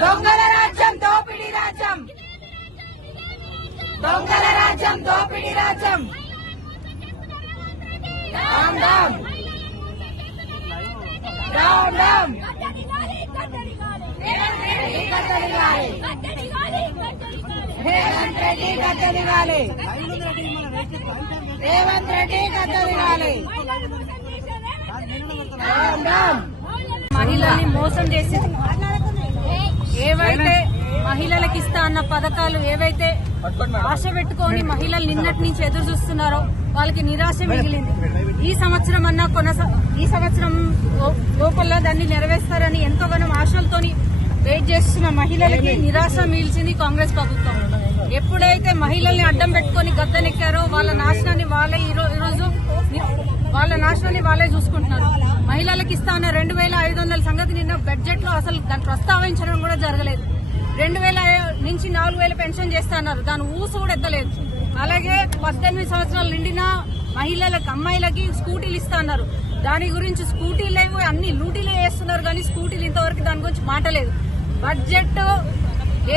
దొంగల రాజ్యం దోపిడీ రాజ్యం, దొంగల రాజ్యం దోపిడీ రాజ్యం. రామ్ రామ్ రామ్ రామ్. రేవంత్ రెడ్డి గద్దెదిగాలి, రేవంత్ రెడ్డి గద్దెదిగాలి. రామ్ రామ్. మహిళల్ని మోసం చేసింది. ఏవైతే మహిళలకు ఇస్తా అన్న పథకాలు ఏవైతే ఆశ పెట్టుకొని మహిళలు నిన్నటి నుంచి ఎదురు చూస్తున్నారో వాళ్ళకి నిరాశ మిగిలింది. ఈ సంవత్సరం అన్నా ఈ సంవత్సరం లోపల దాన్ని నెరవేర్స్తారని ఎంతోగానో ఆశలతోని వెయిట్ చేస్తున్న మహిళలకి నిరాశ మిగిల్చింది కాంగ్రెస్ ప్రభుత్వం. ఎప్పుడైతే మహిళల్ని అడ్డం పెట్టుకుని గద్దెనెక్కారో వాళ్ళ నాశనాన్ని వాళ్ళే చూసుకుంటున్నారు. మహిళలకు ఇస్తా అన్న 2500 సంగతి నిన్న బడ్జెట్ లో అసలు దాన్ని ప్రస్తావించడం కూడా జరగలేదు. 2000 నుంచి 4000 పెన్షన్ చేస్తా అన్నారు, దాని ఊసు కూడా ఎత్తలేదు. అలాగే 18 సంవత్సరాలు నిండిన మహిళలకు అమ్మాయిలకి స్కూటీలు ఇస్తా అన్నారు, దాని గురించి స్కూటీలు లేవు, అన్ని లూటీలే వేస్తున్నారు కానీ స్కూటీలు ఇంతవరకు దాని గురించి మాట లేదు. బడ్జెట్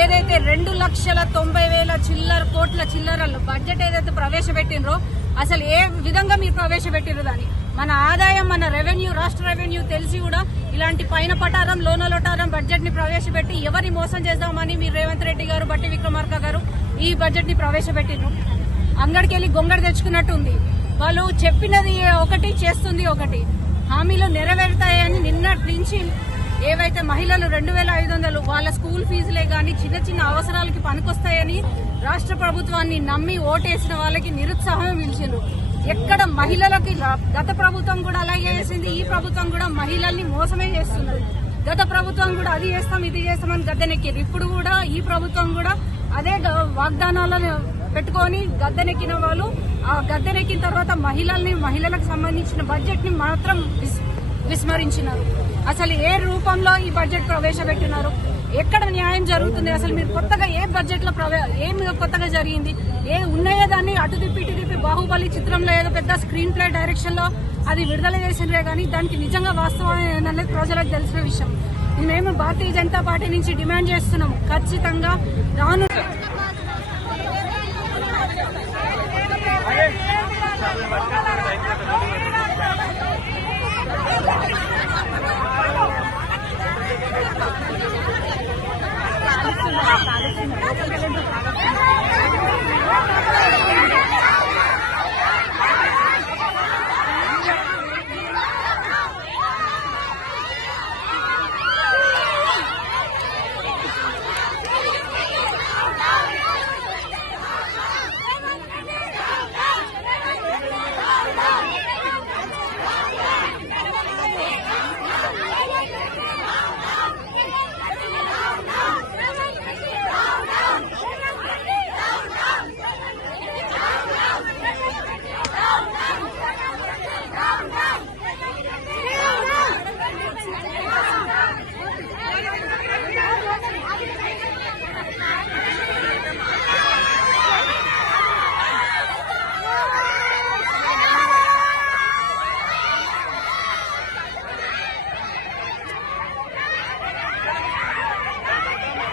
ఏదైతే 2,90,000 కోట్ల చిల్లరలు బడ్జెట్ ఏదైతే ప్రవేశపెట్టినరో అసలు ఏ విధంగా మీరు ప్రవేశపెట్టినరు దాన్ని? మన ఆదాయం, మన రెవెన్యూ, రాష్ట్ర రెవెన్యూ తెలిసి కూడా ఇలాంటి పైన పటారం లోన లోటారం బడ్జెట్ ని ప్రవేశపెట్టి ఎవరిని మోసం చేద్దామని మీరు రేవంత్ రెడ్డి గారు, బట్టి విక్రమార్క గారు ఈ బడ్జెట్ ని ప్రవేశపెట్టినరు. అంగడికెళ్లి గొంగడి తెచ్చుకున్నట్టు ఉంది. వాళ్ళు చెప్పినది ఒకటి, చేస్తుంది ఒకటి. హామీలు నెరవేరుతాయని నిన్నటి నుంచి ఏవైతే మహిళలు 2,500 వాళ్ళ స్కూల్ ఫీజులే గాని చిన్న చిన్న అవసరాలకి పనికొస్తాయని రాష్ట్ర ప్రభుత్వాన్ని నమ్మి ఓటేసిన వాళ్ళకి నిరుత్సాహం మిలిచిండ్రు. ఎక్కడ మహిళలకి గత ప్రభుత్వం కూడా అలాగే చేసింది, ఈ ప్రభుత్వం కూడా మహిళల్ని మోసమే చేస్తున్నది. గత ప్రభుత్వం కూడా అది చేస్తాం ఇది చేస్తామని గద్దెనెక్కింది. ఇప్పుడు కూడా ఈ ప్రభుత్వం కూడా అదే వాగ్దానాలను పెట్టుకొని గద్దెనెక్కిన వాళ్ళు ఆ గద్దెనెక్కిన తర్వాత మహిళలకు సంబంధించిన బడ్జెట్ ని మాత్రం విస్మరించినారు. అసలు ఏ రూపంలో ఈ బడ్జెట్ ప్రవేశపెట్టినారు? ఎక్కడ న్యాయం జరుగుతుంది? అసలు మీరు కొత్తగా ఏ బడ్జెట్ లో ఏం కొత్తగా జరిగింది? ఏ ఉన్నాయో దాన్ని అటు తిప్పి ఇటు తిప్పి బాహుబలి చిత్రంలో ఏదో పెద్ద స్క్రీన్ ప్లే డైరెక్షన్ లో అది విడుదల చేసినరే కానీ దానికి నిజంగా వాస్తవం అనేది ప్రజలకు తెలిసిన విషయం. మేము భారతీయ జనతా పార్టీ నుంచి డిమాండ్ చేస్తున్నాము, ఖచ్చితంగా రాను